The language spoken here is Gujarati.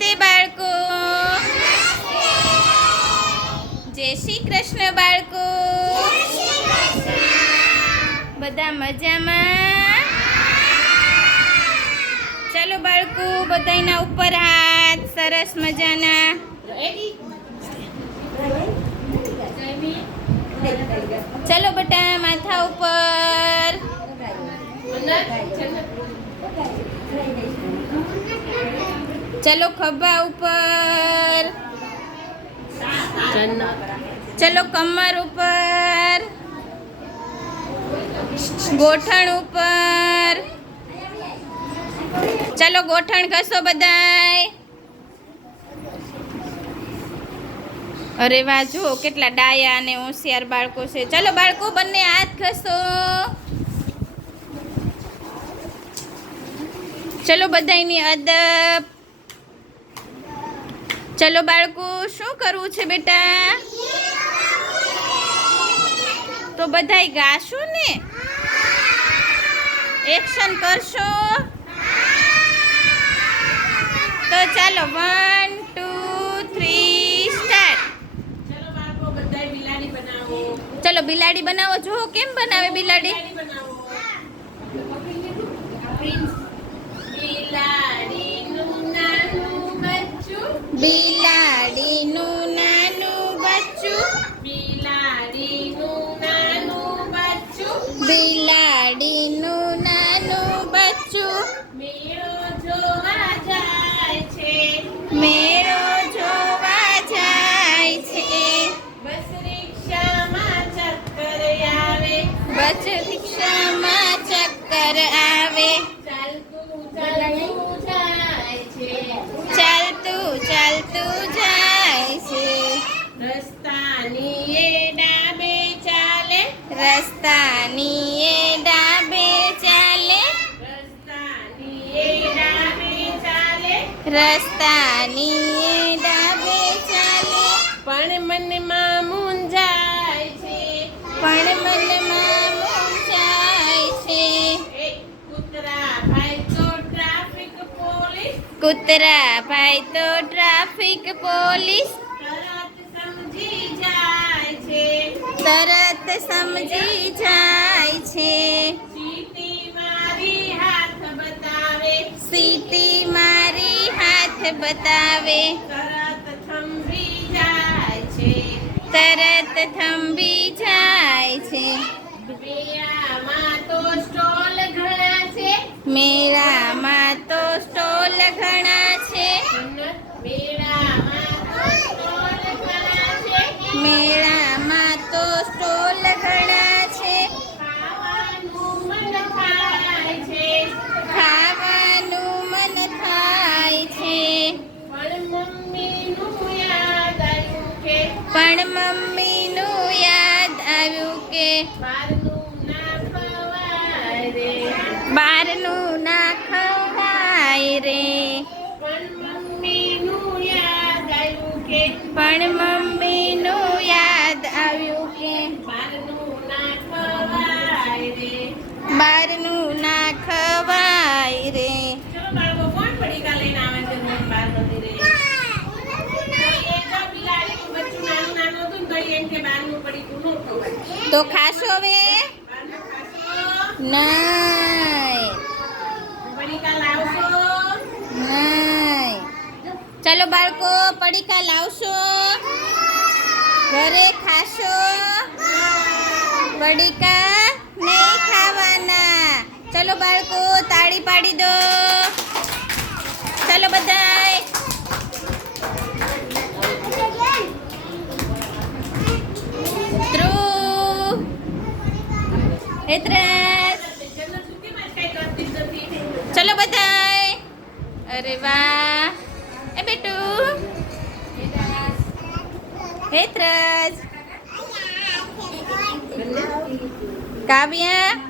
નમસ્તે બાળકો. જય શ્રી કૃષ્ણ બાળકો. બધા મજામાં? ચાલો બાળકો, બધાના ઉપર હાથ. સરસ મજાના. ચલો બેટા, માથા ઉપર. ચલો ખભા ઉપર. ચલો કમર ઉપર. ગોઠણ ઉપર. ચલો ગોઠણ ઘસો બધાય. અરે વાહ, જુઓ કેટલા ડાયા અને હોશિયાર બાળકો છે. ચલો બાળકો, બંને હાથ ઘસો. ચલો બધાયની અદબ. ચલો બાળકો, શું કરવું છે બેટા? તો બધાય ગાશો ને? એક્શન કરશો? તો ચાલો 1 2 3 સ્ટાર્ટ. ચલો બાળકો, બધાય બિલાડી બનાવો. ચલો બિલાડી બનાવો. જો કેમ બનાવે બિલાડી? બિલાડીનું નાનું બચ્ચું. બિલાડીનું નાનું બચ્ચું. બિલાડીનું નાનું બચ્ચું. બિલાડીનું નાનું બચ્ચું. મેળો જોવા જાય છે. મેળો જોવા જાય છે. બસ રિક્ષામાં ચક્કર આવે. બસ રિક્ષામાં ચક્કર આવે. ચાલતું ચાલતું જાય છે. ચાલતું ચાલતું જાય છે. રસ્તાની એ ડાબે ચાલે. રસ્તાની એ ડાબે ચાલે. રસ્તાની એ ડાબે ચાલે. રસ્તાની એ ડાબે ચાલે. પણ મનમાં મૂંઝાય છે. પણ મનમાં મૂંઝાય છે. એક કૂતરા ભાઈ તો ટ્રાફિક પોલીસ. કૂતરા ભાઈ તો ટ્રાફિક પોલીસ. તરત સમજી જાય છે. તરત સમજી જાય છે. સીટી મારી હાથ બતાવે. સીટી મારી હાથ બતાવે. તરત થંભી જાય છે. તરત થંભી જાય છે. મેળામાં તો સ્ટોલ ઘણા છે. મેળામાં તો સ્ટોલ ઘણા છે. મેળામાં તો સ્ટોલ ઘણા છે. મેળામાં તો સ્ટોલ ઘણા છે. ખાવાનું મન થાય છે. ખાવાનું મન થાય છે. પણ મમ્મીનું યાદ આવ્યું કે પણ મમ્મીનું યાદ આવ્યું કે બહારનું ના ખવાય રે. બહારનું ના ખવાય રે. પણ મમ્મીનું યાદ આવ્યું કે પણ મમ્મીનું યાદ આવ્યું કે બહારનું ના ખવાય રે. બહારનું ના ખવાય રે. ચલો બાળકો, કોણ પડીકા લઈને આવે છે રોજ બહાર મંદિરે? કોઈ એક બિલાડીનું બચ્ચું નાનું નાનું હતું ને તો એમ કે બહારનું પડીકું ન ખવાય. તો ખાશો હવે? બહારનું ખાશો? નહીં. પડીકા લાવશો? નહીં. ચલો બાળકો, પડીકા લાવશો? ઘરે ખાશો? પડીકા નહીં ખાવાના. ચલો બાળકો, તાળી પાડી દો. ચલો બધાય. ધ્રુવ, હેતરાજ. જન્નત સુધીમાં જ કાંઈ કરતી જ નથી. ચલો બધાય. અરે વાહ. એ બેટુ હેતરાજ. કાવ્યા.